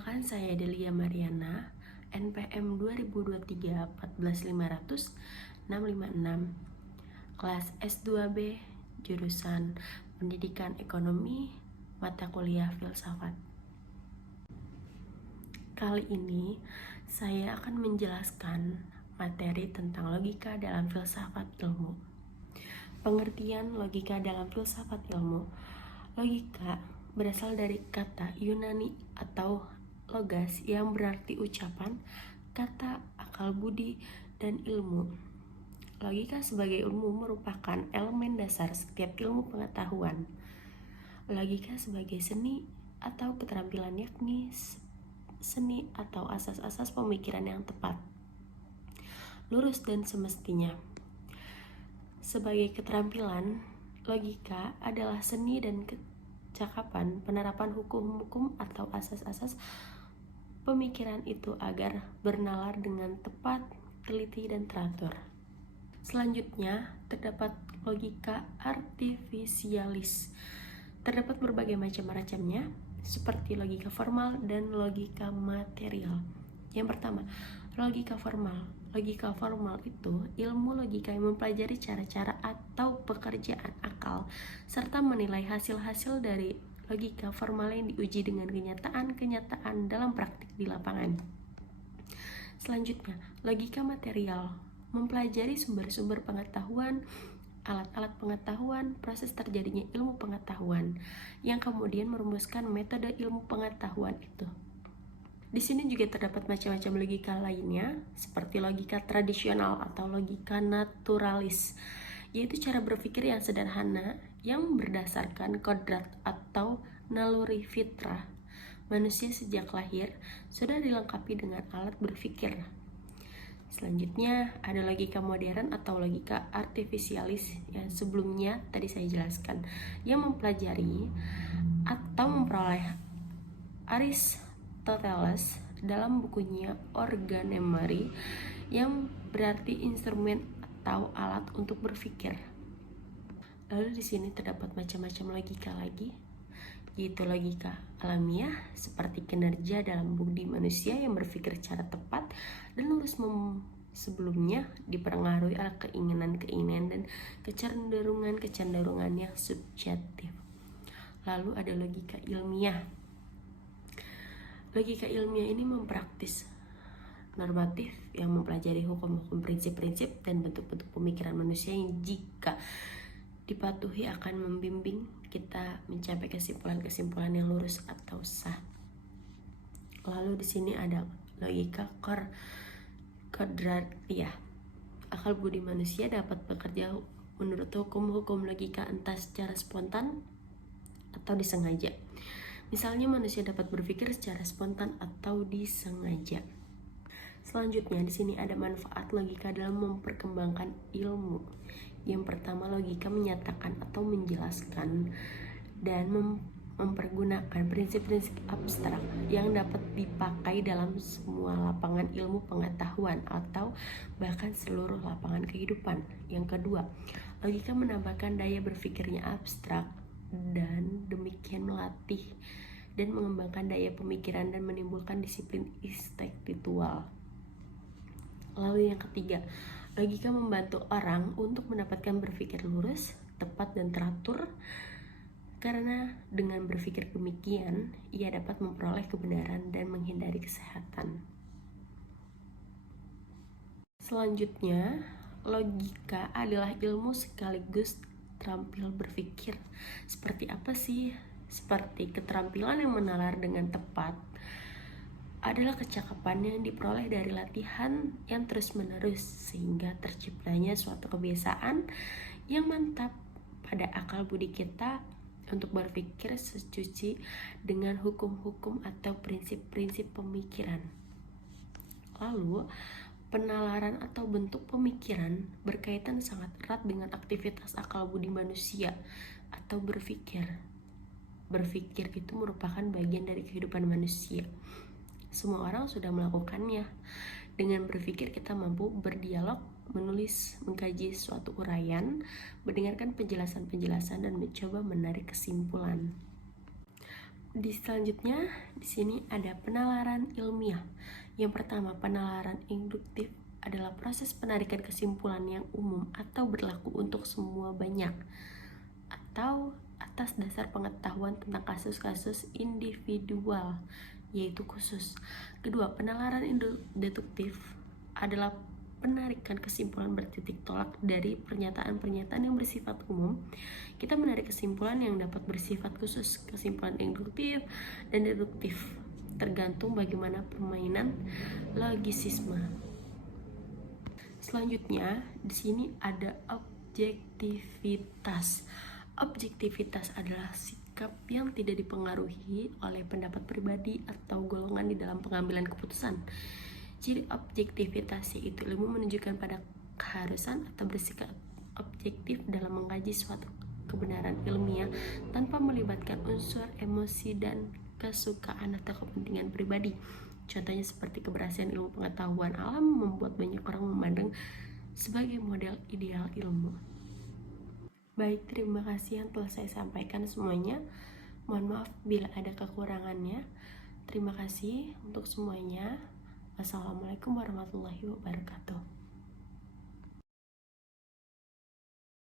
Perkenalkan, saya Delia Mariana, NPM 2023 14500 656, kelas S2B, jurusan Pendidikan Ekonomi, mata kuliah Filsafat. Kali ini saya akan menjelaskan materi tentang logika dalam filsafat ilmu. Pengertian logika dalam filsafat ilmu. Logika berasal dari kata Yunani atau logos yang berarti ucapan, kata, akal budi, dan ilmu. Logika sebagai ilmu merupakan elemen dasar setiap ilmu pengetahuan. Logika sebagai seni atau keterampilan, yakni seni atau asas-asas pemikiran yang tepat, lurus dan semestinya. Sebagai keterampilan, logika adalah seni dan kecakapan penerapan hukum-hukum atau asas-asas pemikiran itu agar bernalar dengan tepat, teliti, dan teratur. Selanjutnya, terdapat logika artifisialis. Terdapat berbagai macam-macamnya, seperti logika formal dan logika material. Yang pertama, logika formal. Logika formal itu ilmu logika yang mempelajari cara-cara atau pekerjaan akal, serta menilai hasil-hasil dari logika formal yang diuji dengan kenyataan dalam praktik di lapangan. Selanjutnya, logika material mempelajari sumber-sumber pengetahuan, alat-alat pengetahuan, proses terjadinya ilmu pengetahuan, yang kemudian merumuskan metode ilmu pengetahuan itu. Di sini juga terdapat macam-macam logika lainnya, seperti logika tradisional atau logika naturalis, yaitu cara berpikir yang sederhana yang berdasarkan kodrat atau naluri fitrah. Manusia sejak lahir sudah dilengkapi dengan alat berpikir. Selanjutnya ada logika modern atau logika artifisialis yang sebelumnya tadi saya jelaskan, yang mempelajari atau memperoleh Aristoteles dalam bukunya Organemery, yang berarti instrumen atau alat untuk berpikir. Lalu di sini terdapat macam-macam logika lagi, yaitu logika alamiah seperti kinerja dalam budi manusia yang berpikir secara tepat dan lurus, sebelumnya dipengaruhi oleh keinginan-keinginan dan kecenderungan-kecenderungan yang subjektif. Lalu ada logika ilmiah. Logika ilmiah ini mempraktis normatif yang mempelajari hukum-hukum, prinsip-prinsip, dan bentuk-bentuk pemikiran manusia yang jika dipatuhi akan membimbing kita mencapai kesimpulan-kesimpulan yang lurus atau sah. Lalu di sini ada logika kodratiah. Akal budi manusia dapat bekerja menurut hukum-hukum logika entah secara spontan atau disengaja. Misalnya manusia dapat berpikir secara spontan atau disengaja. Selanjutnya di sini ada manfaat logika dalam memperkembangkan ilmu. Yang pertama, logika menyatakan atau menjelaskan dan mempergunakan prinsip-prinsip abstrak yang dapat dipakai dalam semua lapangan ilmu pengetahuan atau bahkan seluruh lapangan kehidupan. Yang kedua, logika menambahkan daya berpikirnya abstrak dan demikian melatih dan mengembangkan daya pemikiran dan menimbulkan disiplin intelektual. Lalu yang ketiga, logika membantu orang untuk mendapatkan berpikir lurus, tepat, dan teratur, karena dengan berpikir demikian ia dapat memperoleh kebenaran dan menghindari kesehatan. Selanjutnya, logika adalah ilmu sekaligus terampil berpikir. Seperti apa sih? Seperti keterampilan yang menalar dengan tepat adalah kecakapan yang diperoleh dari latihan yang terus-menerus sehingga terciptanya suatu kebiasaan yang mantap pada akal budi kita untuk berpikir sesuci dengan hukum-hukum atau prinsip-prinsip pemikiran. Lalu, penalaran atau bentuk pemikiran berkaitan sangat erat dengan aktivitas akal budi manusia atau berpikir. Berpikir itu merupakan bagian dari kehidupan manusia. Semua orang sudah melakukannya. Dengan berpikir kita mampu berdialog, menulis, mengkaji suatu uraian, mendengarkan penjelasan-penjelasan, dan mencoba menarik kesimpulan. Di selanjutnya, di sini ada penalaran ilmiah. Yang pertama, penalaran induktif adalah proses penarikan kesimpulan yang umum atau berlaku untuk semua banyak atau atas dasar pengetahuan tentang kasus-kasus individual, yaitu khusus. Kedua, penalaran deduktif adalah penarikan kesimpulan bertitik tolak dari pernyataan-pernyataan yang bersifat umum. Kita menarik kesimpulan yang dapat bersifat khusus. Kesimpulan induktif dan deduktif tergantung bagaimana permainan logisisme. Selanjutnya, di sini ada objektivitas. Objektivitas adalah sikap yang tidak dipengaruhi oleh pendapat pribadi atau golongan di dalam pengambilan keputusan. Ciri objektivitas yaitu ilmu menunjukkan pada keharusan atau bersikap objektif dalam mengkaji suatu kebenaran ilmiah tanpa melibatkan unsur emosi dan kesukaan atau kepentingan pribadi. Contohnya seperti keberhasilan ilmu pengetahuan alam membuat banyak orang memandang sebagai model ideal ilmu. Baik, terima kasih yang telah saya sampaikan semuanya. Mohon maaf bila ada kekurangannya. Terima kasih untuk semuanya. Wassalamualaikum warahmatullahi wabarakatuh.